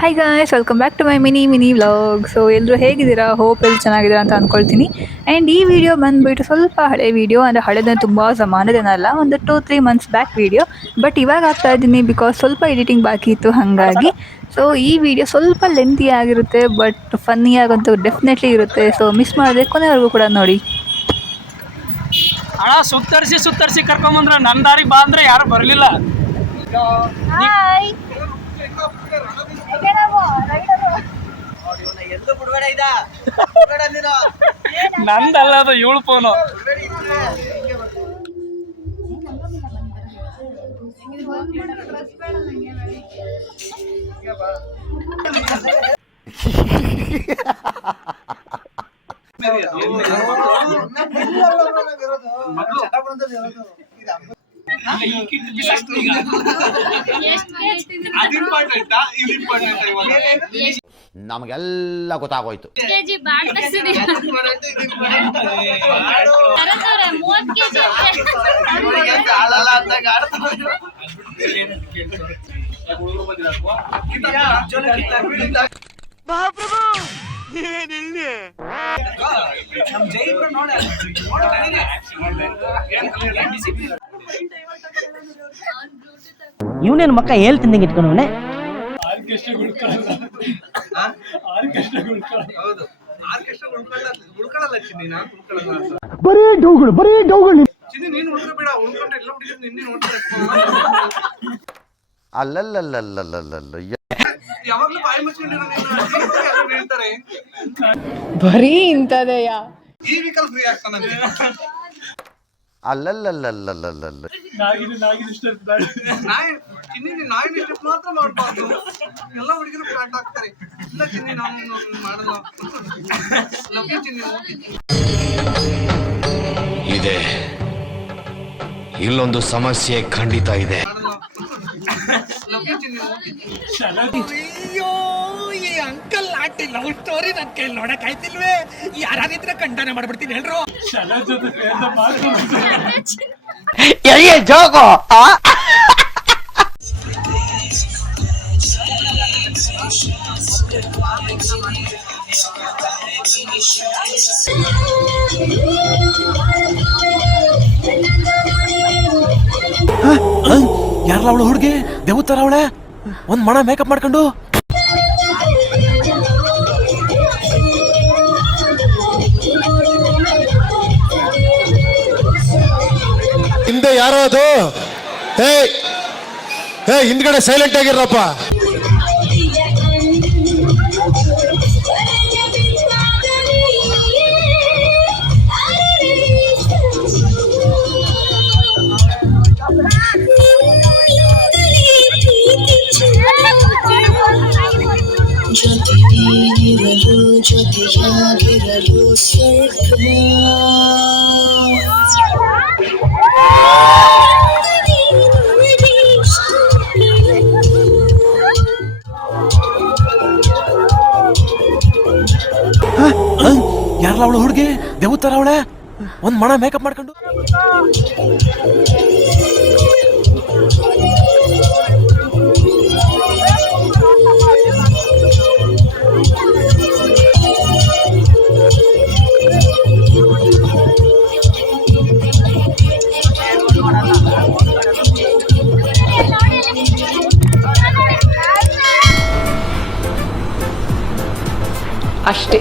Hi guys, welcome back to my mini vlog. So ಎಲ್ಲರೂ ಹೇಗಿದ್ದೀರಾ? Hope ಎಲ್ಲ ಚೆನ್ನಾಗಿದ್ದೀರಾ ಅಂತ ಅಂದ್ಕೊಳ್ತೀನಿ. ಆ್ಯಂಡ್ ಈ ವಿಡಿಯೋ ಬಂದುಬಿಟ್ಟು ಸ್ವಲ್ಪ ಹಳೆ ವಿಡಿಯೋ, ಅಂದರೆ ಹಳೆದಂದ್ರೆ ತುಂಬ ಜಮಾನದೇನಲ್ಲ, ಒಂದು 2-3 ಮಂತ್ಸ್ ಬ್ಯಾಕ್ ವಿಡಿಯೋ. ಬಟ್ ಇವಾಗ ಆಗ್ತಾ ಇದ್ದೀನಿ ಬಿಕಾಸ್ ಸ್ವಲ್ಪ ಎಡಿಟಿಂಗ್ ಬಾಕಿ ಇತ್ತು ಹಾಗಾಗಿ. ಸೊ ಈ ವಿಡಿಯೋ ಸ್ವಲ್ಪ ಲೆಂತಿ ಆಗಿರುತ್ತೆ, ಬಟ್ ಫನ್ನಿಯಾಗಂತೂ ಡೆಫಿನೆಟ್ಲಿ ಇರುತ್ತೆ. ಸೊ ಮಿಸ್ ಮಾಡದೆ ಕೊನೆವರೆಗೂ ಕೂಡ ನೋಡಿ. ಅಣ್ಣ ಸುತ್ತರಿಸಿ ಕರ್ಕೊಂಬಂದ್ರ ನನ್ನ ದಾರಿ ಬಾ ಅಂದ್ರೆ ಯಾರು ಬರಲಿಲ್ಲ. ನಂದಲ್ಲ, ಅದು ಇವಳು ಫೋನು. ನಮಗೆಲ್ಲ ಗೊತ್ತಾಗೋಯ್ತು. ಇವನೇನು ಮಕ್ಕ ಹೇಳ್ತಿದ್ದಂಗೆ ಇಟ್ಕೊಂಡವನೆ. ಬರೀ ಡೌಗಳು ಅಲ್ಲಲ್ಲಲ್ಲಲ್ಲಲ್ಲಲ್ಲ ಬರೀ ಇಂಥದೆಯ ಅಲ್ಲಲ್ಲಲ್ಲಲ್ಲಲ್ಲಲ್ಲ ಮಾತ್ರ ಮಾಡ್ಬಾರ್ದು. ಎಲ್ಲ ಹುಡುಗರು ಫ್ಲಾಟ್ ಆಗ್ತಾರೆ. ಇಲ್ಲ ಚಿನ್ನಿ, ನಾನು ಮಾಡಲ್ಲ. ಇದೆ, ಇಲ್ಲೊಂದು ಸಮಸ್ಯೆ ಖಂಡಿತ ಇದೆ. ಅಯ್ಯೋ, ಈ ಅಂಕಲ್ ಆಂಟಿ ಲವ್ ಸ್ಟೋರಿ ನನ್ ಕೈಲಿ ನೋಡಕ್ ಆಯ್ತಿಲ್ವೇ? ಯಾರಾಗಿದ್ರೆ ಖಂಡನೆ ಮಾಡ್ಬಿಡ್ತೀನಿ ಹೇಳ್ರು. ಜೋಗೋ ಯಾರಲ್ಲ ಅವಳು ಹುಡುಗಿ? ದೇವತರ ಅವಳೆ, ಒಂದ್ ಮಣ ಮೇಕಪ್ ಮಾಡ್ಕೊಂಡು. ಹಿಂದೆ ಯಾರೋ ಅದು? ಹೇ ಹಿಂದ್ಗಡೆ ಸೈಲೆಂಟ್ ಆಗಿರಪ್ಪ. ಜೊತೆಯಾಗಿರಲು ಸ್ವರ್ಗ. ಯಾರಲ್ಲ ಅವಳು ಹುಡುಗಿ? ದೇವತರ ಅವಳೆ, ಒಂದ್ ಮಣ ಮೇಕಪ್ ಮಾಡ್ಕೊಂಡು. ಅಷ್ಟೇ.